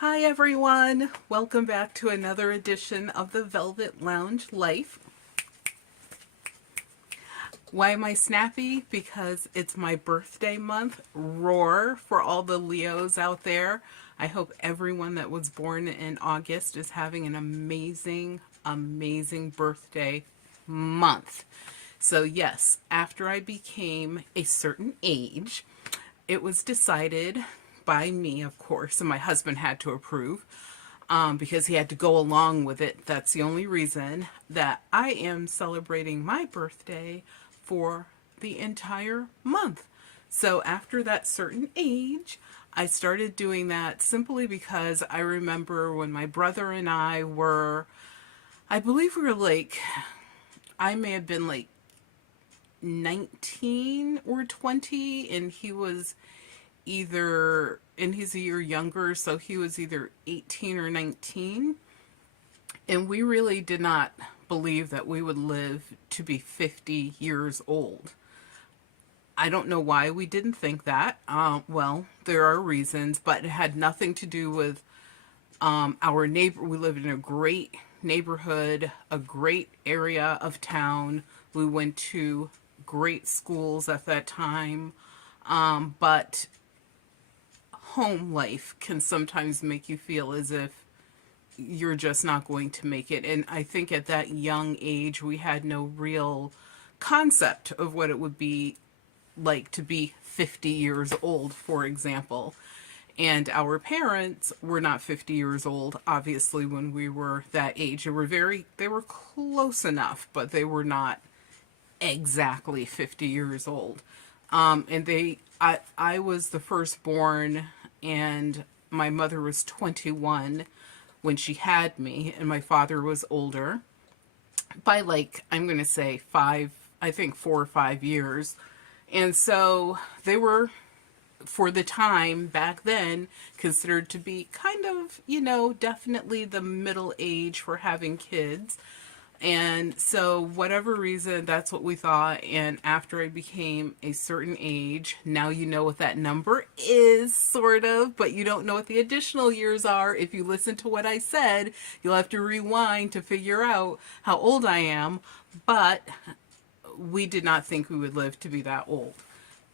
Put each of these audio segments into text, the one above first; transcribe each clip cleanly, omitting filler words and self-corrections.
Hi everyone, welcome back to another edition of the Velvet Lounge Life. Why am I snappy? Because it's my birthday month. Roar for all the Leos out there. I hope everyone that was born in August is having an amazing, amazing birthday month. So yes, after I became a certain age, it was decided by me, of course, and my husband had to approve because he had to go along with it. That's the only reason that I am celebrating my birthday for the entire month. So after that certain age, I started doing that simply because I remember when my brother and I were, I believe we were like, I may have been like 19 or 20, and he was and he's a year younger, so he was either 18 or 19. And we really did not believe that we would live to be 50 years old. I don't know why we didn't think that. Well, there are reasons, but it had nothing to do with our neighbor. We lived in a great neighborhood, a great area of town. We went to great schools at that time. But home life can sometimes make you feel as if you're just not going to make it. And I think at that young age, we had no real concept of what it would be like to be 50 years old, for example. And our parents were not 50 years old, obviously, when we were that age. They were close enough, but they were not exactly 50 years old. I was the firstborn, and my mother was 21 when she had me, and my father was older by, like, I'm going to say I think 4 or 5 years. And so they were, for the time back then, considered to be kind of, definitely the middle age for having kids. And so, whatever reason, that's what we thought. And after I became a certain age, now you know what that number is, sort of, but you don't know what the additional years are. If you listen to what I said, you'll have to rewind to figure out how old I am. But we did not think we would live to be that old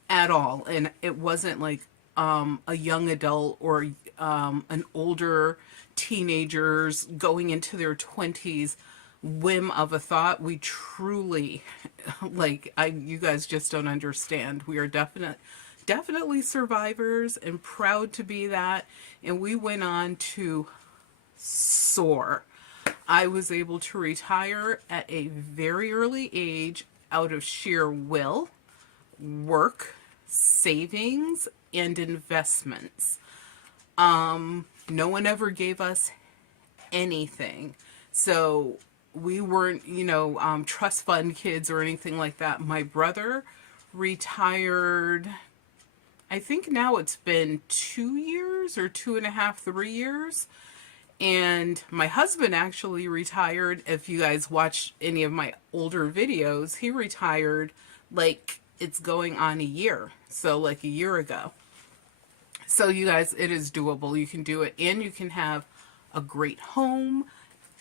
at all. And it wasn't like a young adult or an older teenagers going into their 20s whim of a thought. We truly, you guys just don't understand. We are definitely survivors and proud to be that. And we went on to soar. I was able to retire at a very early age out of sheer will, work, savings, and investments. No one ever gave us anything. So we weren't, trust fund kids or anything like that. My brother retired, I think now it's been 2 years or 2.5, 3 years. And my husband actually retired. If you guys watch any of my older videos, he retired like it's going on a year. So like a year ago. So you guys, it is doable. You can do it, and you can have a great home,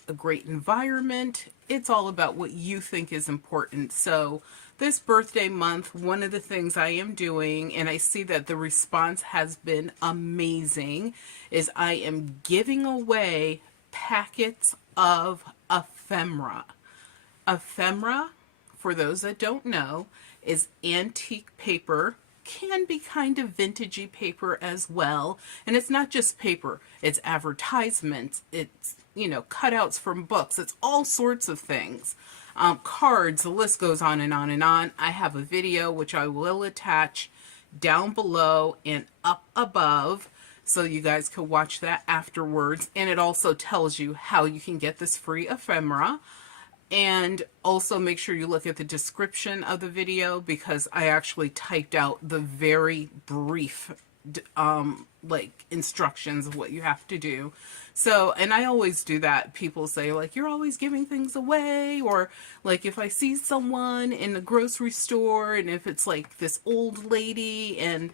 a great environment. It's all about what you think is important. So this birthday month, one of the things I am doing, and I see that the response has been amazing, is I am giving away packets of ephemera. Ephemera, for those that don't know, is antique paper. Can be kind of vintagey paper as well. And it's not just paper, it's advertisements, it's, cutouts from books, it's all sorts of things. Cards, the list goes on and on and on. I have a video which I will attach down below and up above, so you guys can watch that afterwards. And it also tells you how you can get this free ephemera. And also make sure you look at the description of the video, because I actually typed out the very brief instructions of what you have to do. So, and I always do that. People say, like, you're always giving things away, or like if I see someone in the grocery store, and if it's like this old lady and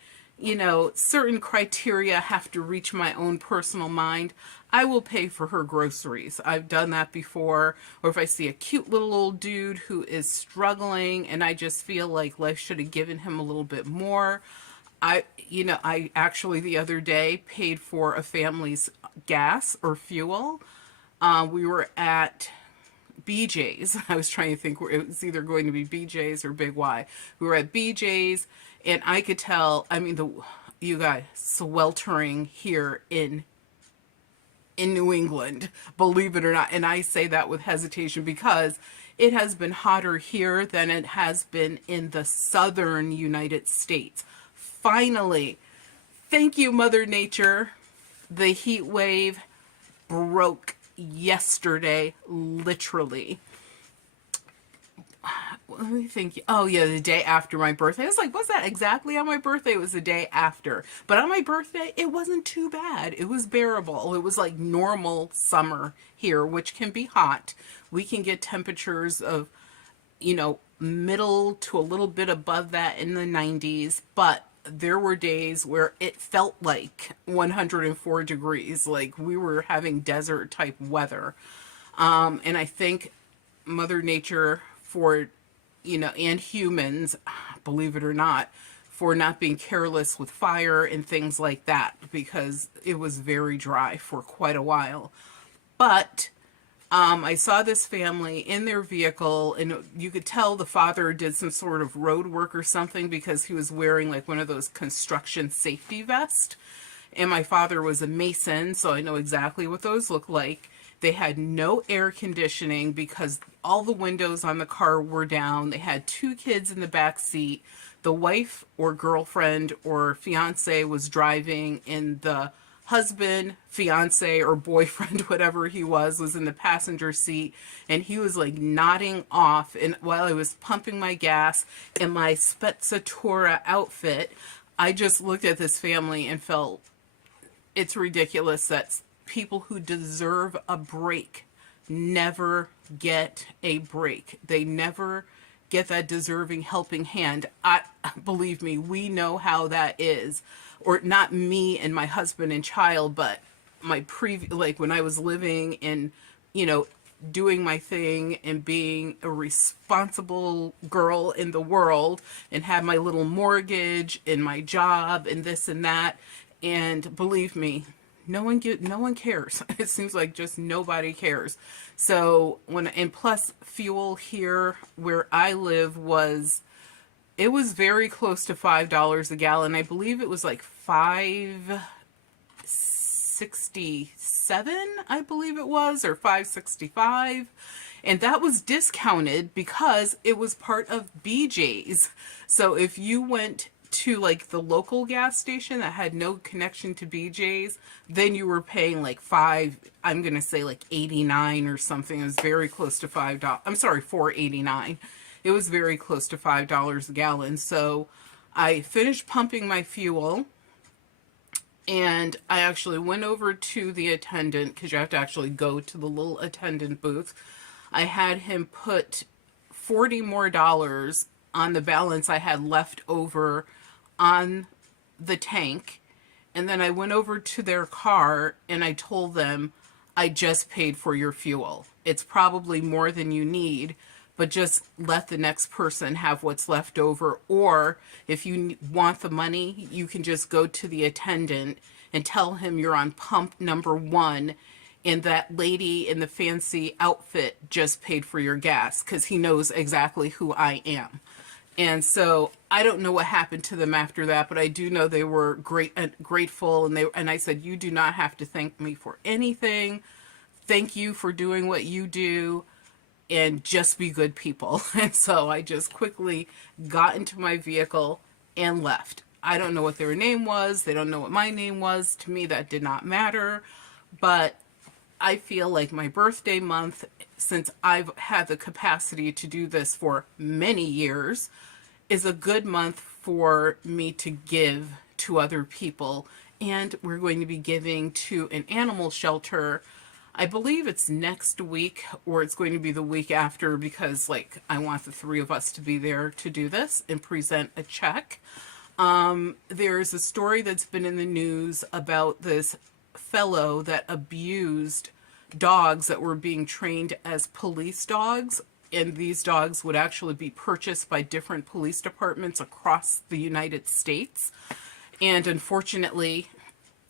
certain criteria have to reach my own personal mind, I will pay for her groceries. I've done that before. Or if I see a cute little old dude who is struggling and I just feel like life should have given him a little bit more, I actually the other day paid for a family's gas or fuel. We were at BJ's. I was trying to think, it was either going to be BJ's or Big Y. We were at BJ's, and I could tell, I mean, you guys, sweltering here in New England, believe it or not. And I say that with hesitation because it has been hotter here than it has been in the southern United States. Finally, thank you, Mother Nature. The heat wave broke yesterday, literally. Let me think. Oh, yeah, the day after my birthday. I was like, was that exactly on my birthday? It was the day after. But on my birthday, it wasn't too bad. It was bearable. It was like normal summer here, which can be hot. We can get temperatures of, middle to a little bit above that in the 90s. But there were days where it felt like 104 degrees. Like we were having desert type weather. And I think Mother Nature for and humans, believe it or not, for not being careless with fire and things like that, because it was very dry for quite a while. But I saw this family in their vehicle, and you could tell the father did some sort of road work or something because he was wearing like one of those construction safety vests. And my father was a mason, so I know exactly what those look like. They had no air conditioning because all the windows on the car were down. They had two kids in the back seat. The wife or girlfriend or fiance was driving, and the husband, fiance, or boyfriend, whatever he was in the passenger seat. And he was like nodding off. And while I was pumping my gas in my Spezzatura outfit, I just looked at this family and felt it's ridiculous that people who deserve a break never get a break. They never get that deserving helping hand. Believe me, we know how that is. Or not me and my husband and child, but my like when I was living and, doing my thing and being a responsible girl in the world and had my little mortgage and my job and this and that. And believe me, no one cares. It seems like just nobody cares. So and plus fuel here where I live was very close to $5 a gallon. I believe it was like $5.67, I believe it was, or $5.65. And that was discounted because it was part of BJ's. So if you went to like the local gas station that had no connection to BJ's, then you were paying like I'm going to say like 89 or something. It was very close to $5. I'm sorry, $4.89. It was very close to $5 a gallon. So I finished pumping my fuel, and I actually went over to the attendant, because you have to actually go to the little attendant booth. I had him put $40 more on the balance I had left over on the tank. And then I went over to their car and I told them, I just paid for your fuel. It's probably more than you need, but just let the next person have what's left over. Or if you want the money, you can just go to the attendant and tell him you're on pump number 1, and that lady in the fancy outfit just paid for your gas, because he knows exactly who I am. And so I don't know what happened to them after that, but I do know they were grateful, and I said, you do not have to thank me for anything. Thank you for doing what you do, and just be good people. And so I just quickly got into my vehicle and left. I don't know what their name was. They don't know what my name was. To me, that did not matter. But I feel like my birthday month, since I've had the capacity to do this for many years, is a good month for me to give to other people. And we're going to be giving to an animal shelter. I believe it's next week, or it's going to be the week after, because I want the 3 of us to be there to do this and present a check. There's a story that's been in the news about this fellow that abused dogs that were being trained as police dogs. And these dogs would actually be purchased by different police departments across the United States. And unfortunately,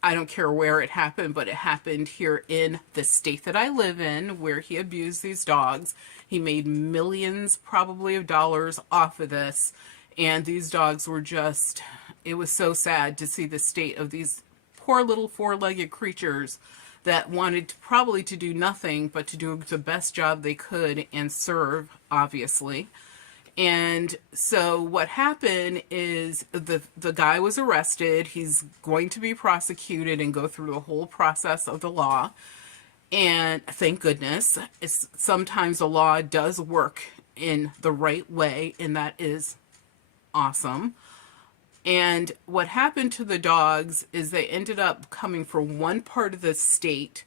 I don't care where it happened, but it happened here in the state that I live in, where he abused these dogs. He made millions, probably, of dollars off of this. And these dogs were just, it was so sad to see the state of these poor little four-legged creatures that wanted to, probably to do nothing but to do the best job they could and serve, obviously. And so what happened is the guy was arrested. He's going to be prosecuted and go through the whole process of the law. And thank goodness, sometimes the law does work in the right way, and that is awesome. And what happened to the dogs is they ended up coming from one part of the state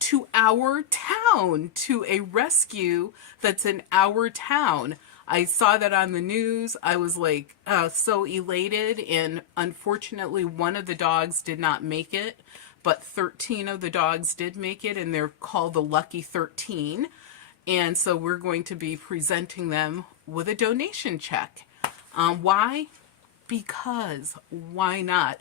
to our town, to a rescue that's in our town. I saw that on the news. I was like so elated, and unfortunately one of the dogs did not make it, but 13 of the dogs did make it, and they're called the Lucky 13. And so we're going to be presenting them with a donation check. Why? Because why not?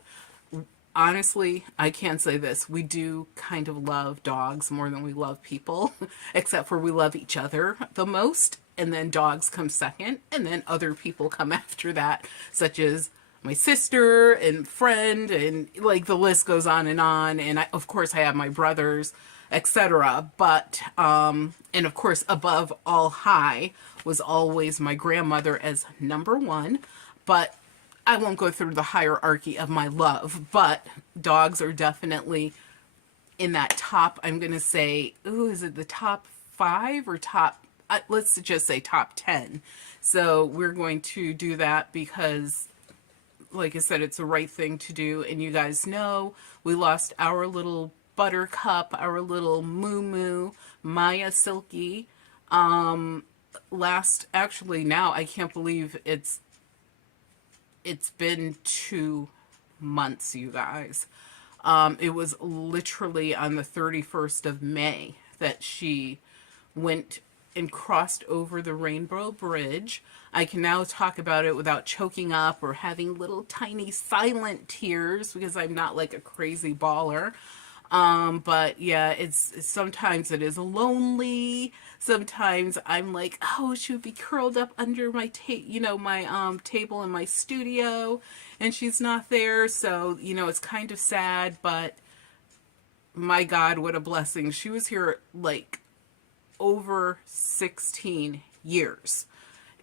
Honestly, I can't say this. We do kind of love dogs more than we love people, except for we love each other the most. And then dogs come second, and then other people come after that, such as my sister and friend, and like the list goes on. And of course I have my brothers, etc. But and of course above all high was always my grandmother as number one. But I won't go through the hierarchy of my love, but dogs are definitely in that top, I'm going to say, is it the top 5 or top, let's just say top 10. So we're going to do that because, like I said, it's the right thing to do. And you guys know we lost our little Buttercup, our little Moo Moo, Maya Silky. Actually now I can't believe it's been 2 months, you guys. It was literally on the 31st of May that she went and crossed over the Rainbow Bridge. I can now talk about it without choking up or having little tiny silent tears because I'm not like a crazy baller. But yeah, it's sometimes it is lonely. Sometimes I'm like, oh, she would be curled up under my table in my studio, and she's not there. So, it's kind of sad, but my God, what a blessing. She was here like over 16 years.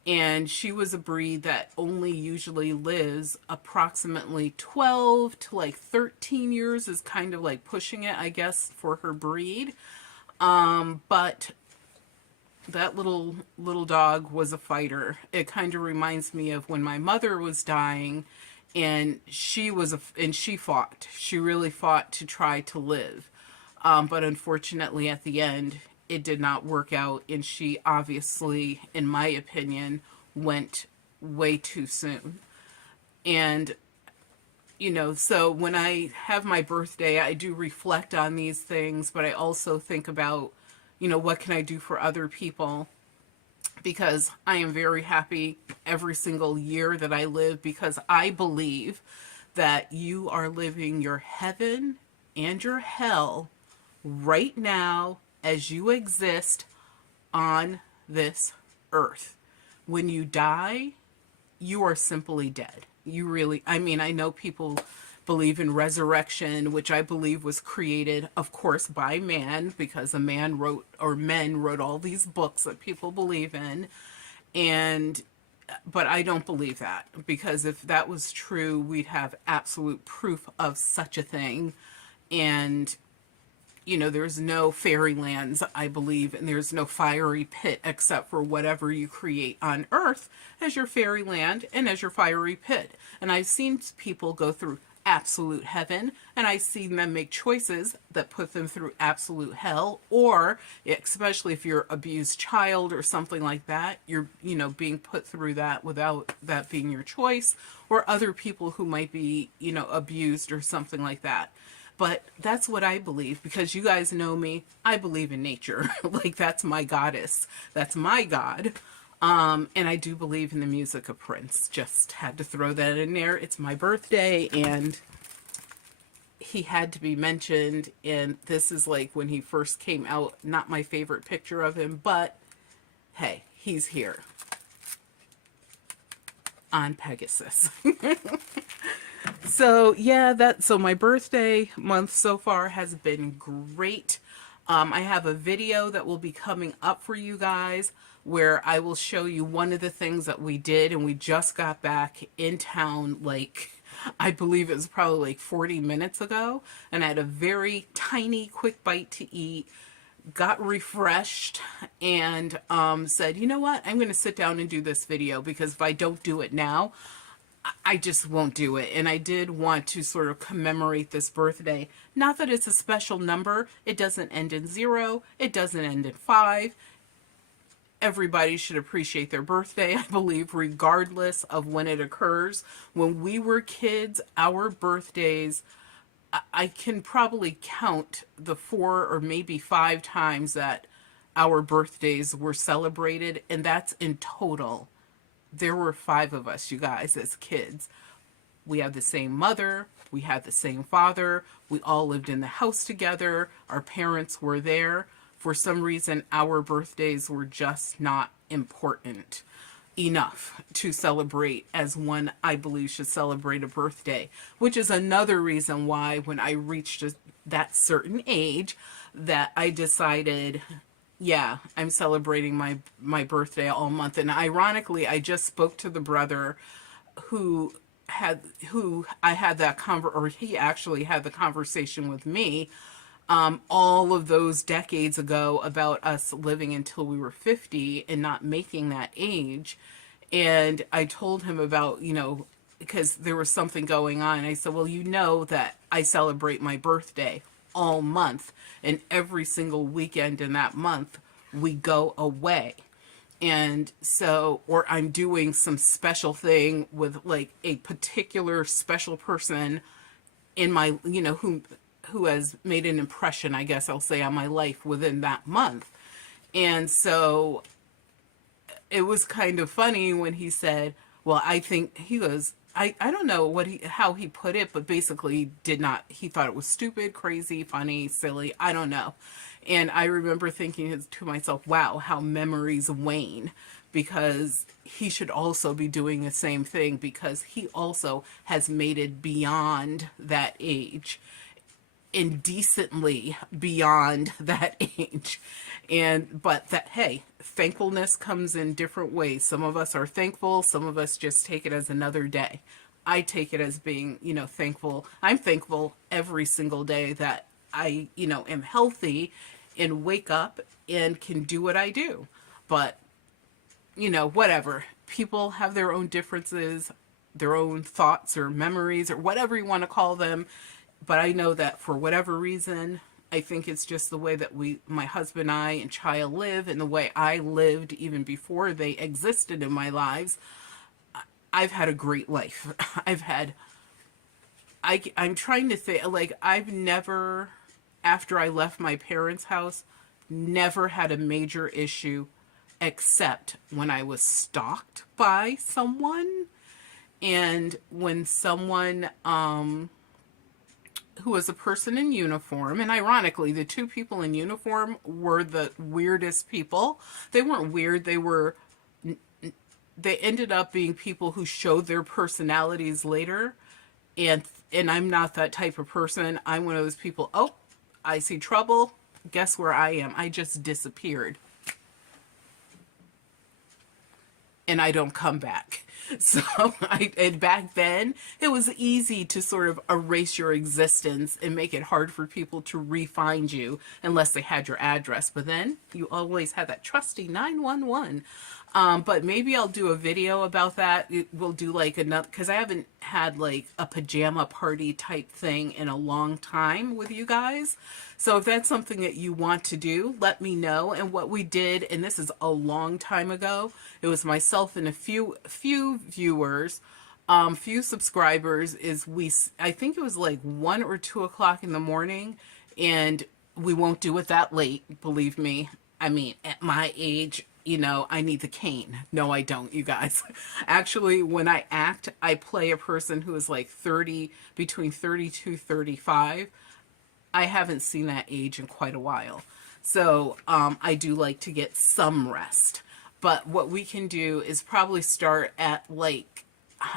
And she was a breed that only usually lives approximately 12 to like 13 years is kind of like pushing it, I guess, for her breed. But that little dog was a fighter. It kind of reminds me of when my mother was dying, and she fought. She really fought to try to live. But unfortunately, at the end, it did not work out, and she obviously, in my opinion, went way too soon. And, so when I have my birthday, I do reflect on these things, but I also think about, what can I do for other people? Because I am very happy every single year that I live, because I believe that you are living your heaven and your hell right now as you exist on this earth. When you die, you are simply dead. You really, I know people believe in resurrection, which I believe was created, of course, by man, because men wrote all these books that people believe in. But I don't believe that, because if that was true, we'd have absolute proof of such a thing. And there's no fairylands, I believe, and there's no fiery pit except for whatever you create on earth as your fairyland and as your fiery pit. And I've seen people go through absolute heaven, and I see them make choices that put them through absolute hell, or especially if you're abused child or something like that, you're, being put through that without that being your choice, or other people who might be, abused or something like that. But that's what I believe, because you guys know me. I believe in nature. Like, that's my goddess. That's my God. And I do believe in the music of Prince. Just had to throw that in there. It's my birthday, and he had to be mentioned. And this is like when he first came out. Not my favorite picture of him, but hey, he's here on Pegasus. So yeah, so my birthday month so far has been great. I have a video that will be coming up for you guys where I will show you one of the things that we did, and we just got back in town, like, I believe it was probably like 40 minutes ago, and I had a very tiny quick bite to eat, got refreshed, and said, you know what, I'm going to sit down and do this video, because if I don't do it now, I just won't do it. And I did want to sort of commemorate this birthday. Not that it's a special number. It doesn't end in 0. It doesn't end in 5. Everybody should appreciate their birthday, I believe, regardless of when it occurs. When we were kids, our birthdays, I can probably count the 4 or maybe 5 times that our birthdays were celebrated, and that's in total. There were 5 of us, you guys, as kids. We had the same mother. We had the same father. We all lived in the house together. Our parents were there. For some reason, our birthdays were just not important enough to celebrate as one, I believe, should celebrate a birthday, which is another reason why when I reached that certain age that I decided, yeah, I'm celebrating my birthday all month. And ironically, I just spoke to the brother who I had that or he actually had the conversation with me all of those decades ago about us living until we were 50 and not making that age. And I told him about, because there was something going on. And I said, well, that I celebrate my birthday all month, and every single weekend in that month we go away. And so, or I'm doing some special thing with like a particular special person in my, who has made an impression, I guess I'll say, on my life within that month. And so it was kind of funny when he said, well, I think he goes, I don't know how he put it, but basically he thought it was stupid, crazy, funny, silly. I don't know. And I remember thinking to myself, wow, how memories wane, because he should also be doing the same thing, because he also has made it beyond that age, indecently beyond that age. But that, hey, thankfulness comes in different ways. Some of us are thankful. Some of us just take it as another day. I take it as being, thankful. I'm thankful every single day that I, am healthy and wake up and can do what I do. But, whatever. People have their own differences, their own thoughts or memories or whatever you want to call them. But I know that for whatever reason, I think it's just the way that my husband and I and child live, and the way I lived even before they existed in my lives. I've had a great life. I'm trying to think, like, I've never, after I left my parents' house, never had a major issue except when I was stalked by someone. And when someone, who was a person in uniform, and ironically, the 2 people in uniform were the weirdest people. They weren't weird, they ended up being people who showed their personalities later, and I'm not that type of person. I'm one of those people, oh, I see trouble, guess where I am? I just disappeared. And I don't come back. So and back then, it was easy to sort of erase your existence and make it hard for people to re-find you unless they had your address. But then you always had that trusty 911. But maybe I'll do a video about that. We'll do like another, because I haven't had like a pajama party type thing in a long time with you guys. So if that's something that you want to do, let me know. And what we did, and this is a long time ago, it was myself and a few viewers, few subscribers, I think it was like 1 or 2 o'clock in the morning, and we won't do it that late, believe me. I mean, at my age, I need the cane. No, I don't, you guys. Actually, when I act, I play a person who is like 30, between 32, 35. I haven't seen that age in quite a while. So I do like to get some rest. But what we can do is probably start at like,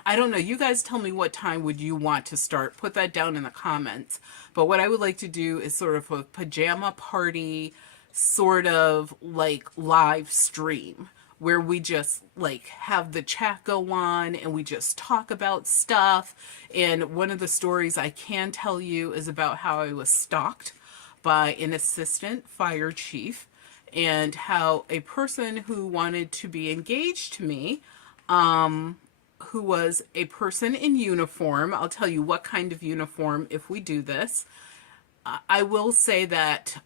I don't know, you guys tell me what time would you want to start. Put that down in the comments. But what I would like to do is sort of a pajama party, sort of like live stream, where we just like have the chat go on and we just talk about stuff. And one of the stories I can tell you is about how I was stalked by an assistant fire chief, and how a person who wanted to be engaged to me, who was a person in uniform, I'll tell you what kind of uniform if we do this. I will say that,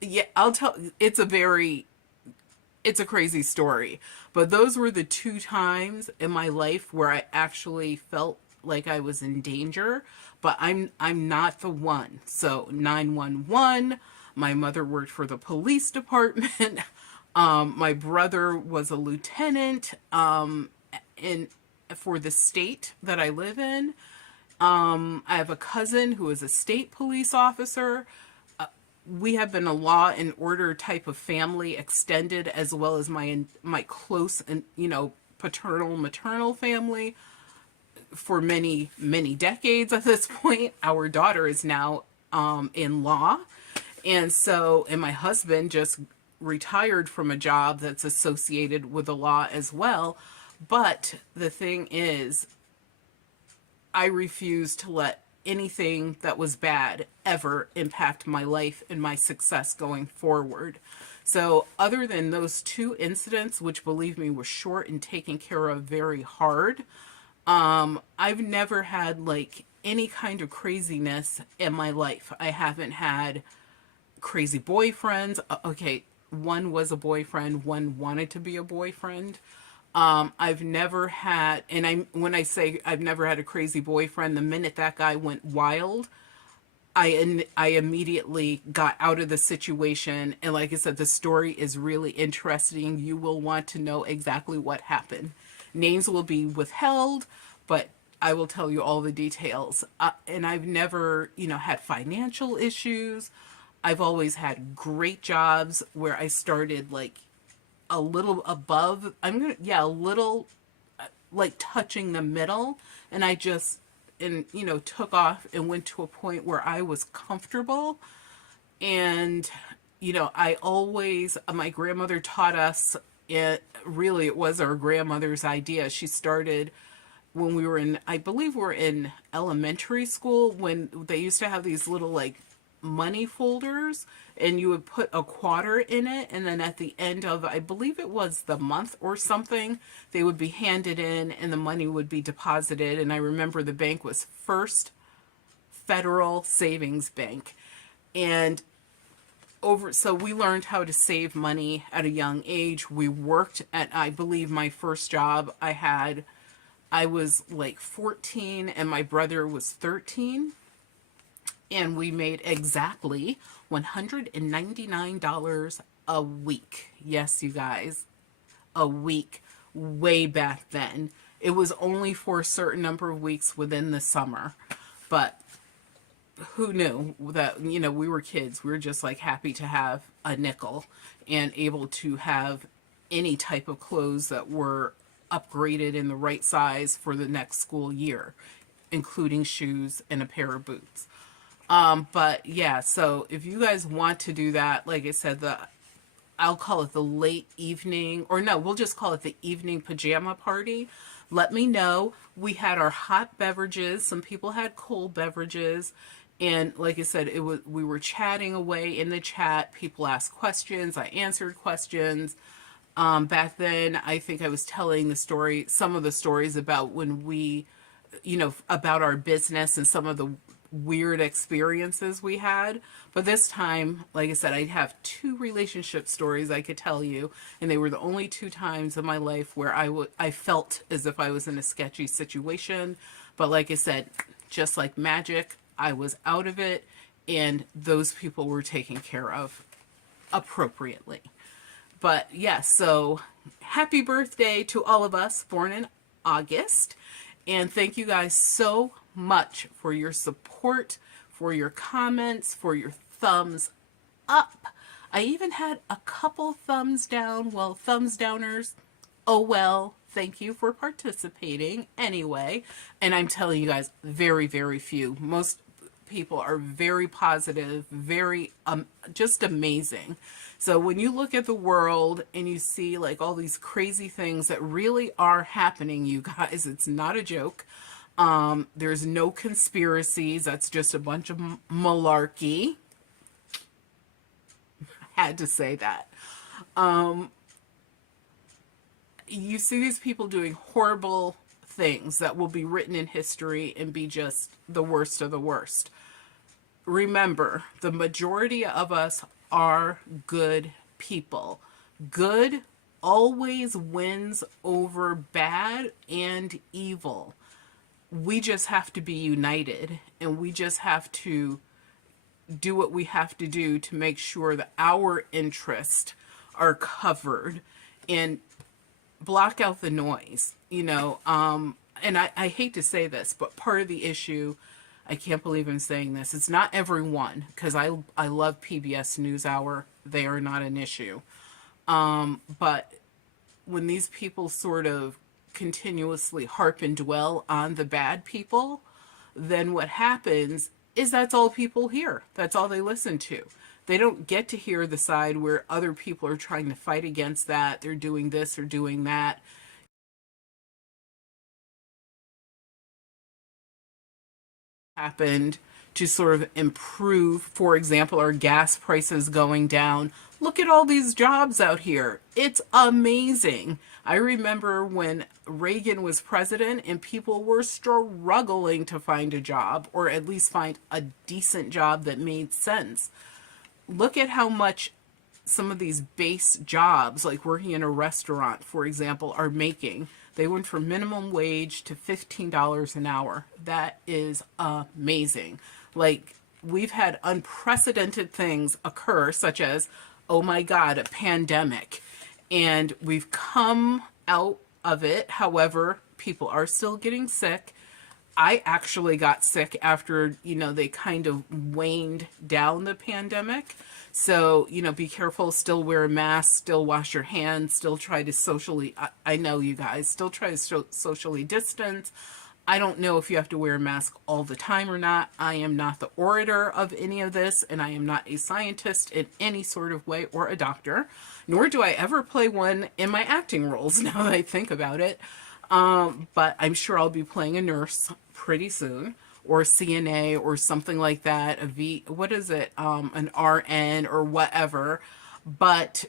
yeah, it's a crazy story, but those were the 2 times in my life where I actually felt like I was in danger, but I'm not the one. So 911, my mother worked for the police department. My brother was a lieutenant for the state that I live in. I have a cousin who is a state police officer. We have been a law and order type of family, extended, as well as my close and paternal maternal family, for many decades. At this point, our daughter is now in law, and my husband just retired from a job that's associated with the law as well. But the thing is, I refuse to let anything that was bad ever impact my life and my success going forward. So other than those 2 incidents, which believe me were short and taken care of very hard, I've never had like any kind of craziness in my life. I haven't had crazy boyfriends. Okay, one was a boyfriend, one wanted to be a boyfriend. I've never had, when I say I've never had a crazy boyfriend, the minute that guy went wild, I immediately got out of the situation. And like I said, the story is really interesting. You will want to know exactly what happened. Names will be withheld, but I will tell you all the details. And I've never, had financial issues. I've always had great jobs where I started like a little above, a little like touching the middle, and I just, took off and went to a point where I was comfortable. And I always, my grandmother taught us, it was our grandmother's idea. She started when we were in, I believe we're in elementary school, when they used to have these little like money folders, and you would put a quarter in it, and then at the end of, I believe it was the month or something, they would be handed in and the money would be deposited. And I remember the bank was First Federal Savings Bank. And so we learned how to save money at a young age. We worked at, I believe my first job I was like 14 and my brother was 13. And we made exactly $199 a week. Yes, you guys, a week, way back then. It was only for a certain number of weeks within the summer. But who knew that, we were kids. We were just like happy to have a nickel and able to have any type of clothes that were upgraded in the right size for the next school year, including shoes and a pair of boots. But yeah, so if you guys want to do that, like I said, I'll call it the late evening, or no, we'll just call it the evening pajama party. Let me know. We had our hot beverages. Some people had cold beverages. And like I said, we were chatting away in the chat. People asked questions. I answered questions. Back then, I think I was telling some of the stories about when about our business and some of the weird experiences we had. But this time, like I said, I have two relationship stories I could tell you, and they were the only two times in my life where I felt as if I was in a sketchy situation. But like I said, just like magic, I was out of it, and those people were taken care of appropriately. But yes, so happy birthday to all of us born in August. And thank you guys so much for your support, for your comments, for your thumbs up. I even had a couple thumbs down. Well, thumbs downers, oh well, thank you for participating anyway. And I'm telling you guys, very, very few. Most people are very positive, very just amazing. So when you look at the world and you see like all these crazy things that really are happening, you guys, it's not a joke. There's no conspiracies. That's just a bunch of malarkey. Had to say that. You see these people doing horrible things that will be written in history and be just the worst of the worst. Remember, the majority of us are good people. Good always wins over bad and evil. We just have to be united, and we just have to do what we have to do to make sure that our interests are covered and block out the noise, and I hate to say this, but part of the issue, I can't believe I'm saying this, it's not everyone, because I love PBS NewsHour. They are not an issue. But when these people sort of continuously harp and dwell on the bad people, then what happens is that's all people hear. That's all they listen to. They don't get to hear the side where other people are trying to fight against that. They're doing this or doing that. Happened to sort of improve, for example, our gas prices going down. Look at all these jobs out here. It's amazing. I remember when Reagan was president and people were struggling to find a job, or at least find a decent job that made sense. Look at how much some of these base jobs, like working in a restaurant, for example, are making. They went from minimum wage to $15 an hour. That is amazing. Like, we've had unprecedented things occur, such as, oh my God, a pandemic. And we've come out of it. However, people are still getting sick. I actually got sick after, they kind of waned down the pandemic. So, be careful, still wear a mask, still wash your hands, still try to I know you guys, still try to socially distance. I don't know if you have to wear a mask all the time or not. I am not the orator of any of this, and I am not a scientist in any sort of way or a doctor, nor do I ever play one in my acting roles now that I think about it. But I'm sure I'll be playing a nurse pretty soon, or CNA or something like that, an RN or whatever. But,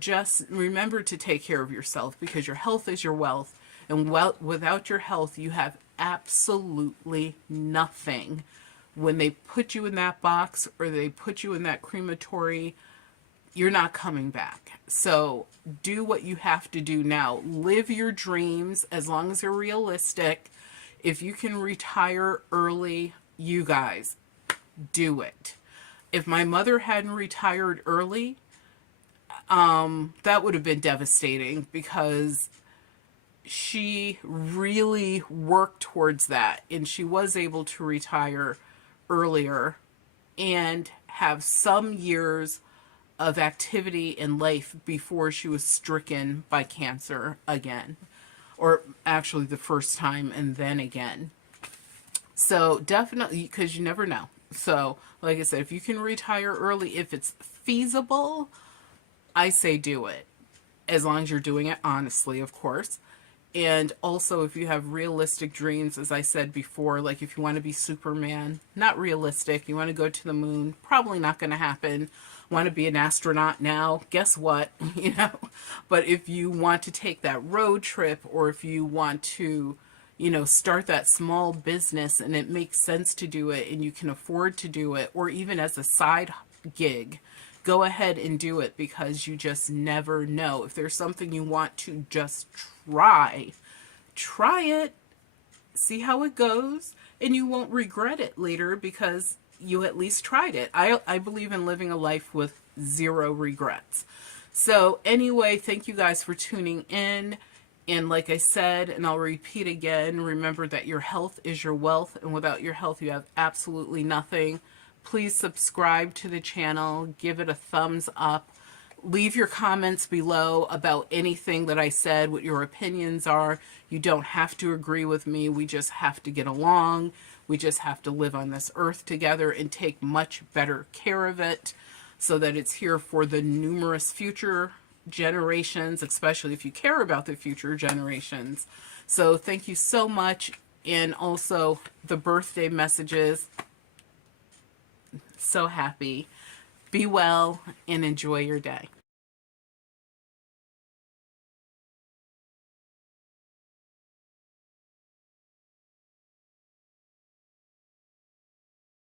just remember to take care of yourself, because your health is your wealth. And without your health, you have absolutely nothing. When they put you in that box or they put you in that crematory, you're not coming back. So do what you have to do now. Live your dreams as long as they're realistic. If you can retire early, you guys, do it. If my mother hadn't retired early, that would have been devastating, because she really worked towards that, and she was able to retire earlier and have some years of activity in life before she was stricken by cancer again, or actually the first time and then again. So definitely, because you never know. So like I said, if you can retire early, if it's feasible, I say do it, as long as you're doing it honestly, of course. And also, if you have realistic dreams, as I said before, like if you want to be Superman, not realistic. You want to go to the moon, probably not going to happen. Want to be an astronaut now? Guess what? You know, but if you want to take that road trip, or if you want to, you know, start that small business and it makes sense to do it and you can afford to do it, or even as a side gig, go ahead and do it, because you just never know. If there's something you want to just try it, see how it goes, and you won't regret it later because you at least tried it. I believe in living a life with zero regrets. So anyway, thank you guys for tuning in. And like I said, and I'll repeat again, remember that your health is your wealth, and without your health, you have absolutely nothing. Please subscribe to the channel, give it a thumbs up, leave your comments below about anything that I said, what your opinions are. You don't have to agree with me. We just have to get along. We just have to live on this earth together and take much better care of it so that it's here for the numerous future generations, especially if you care about the future generations. So thank you so much. And also the birthday messages. So happy. Be well and enjoy your day.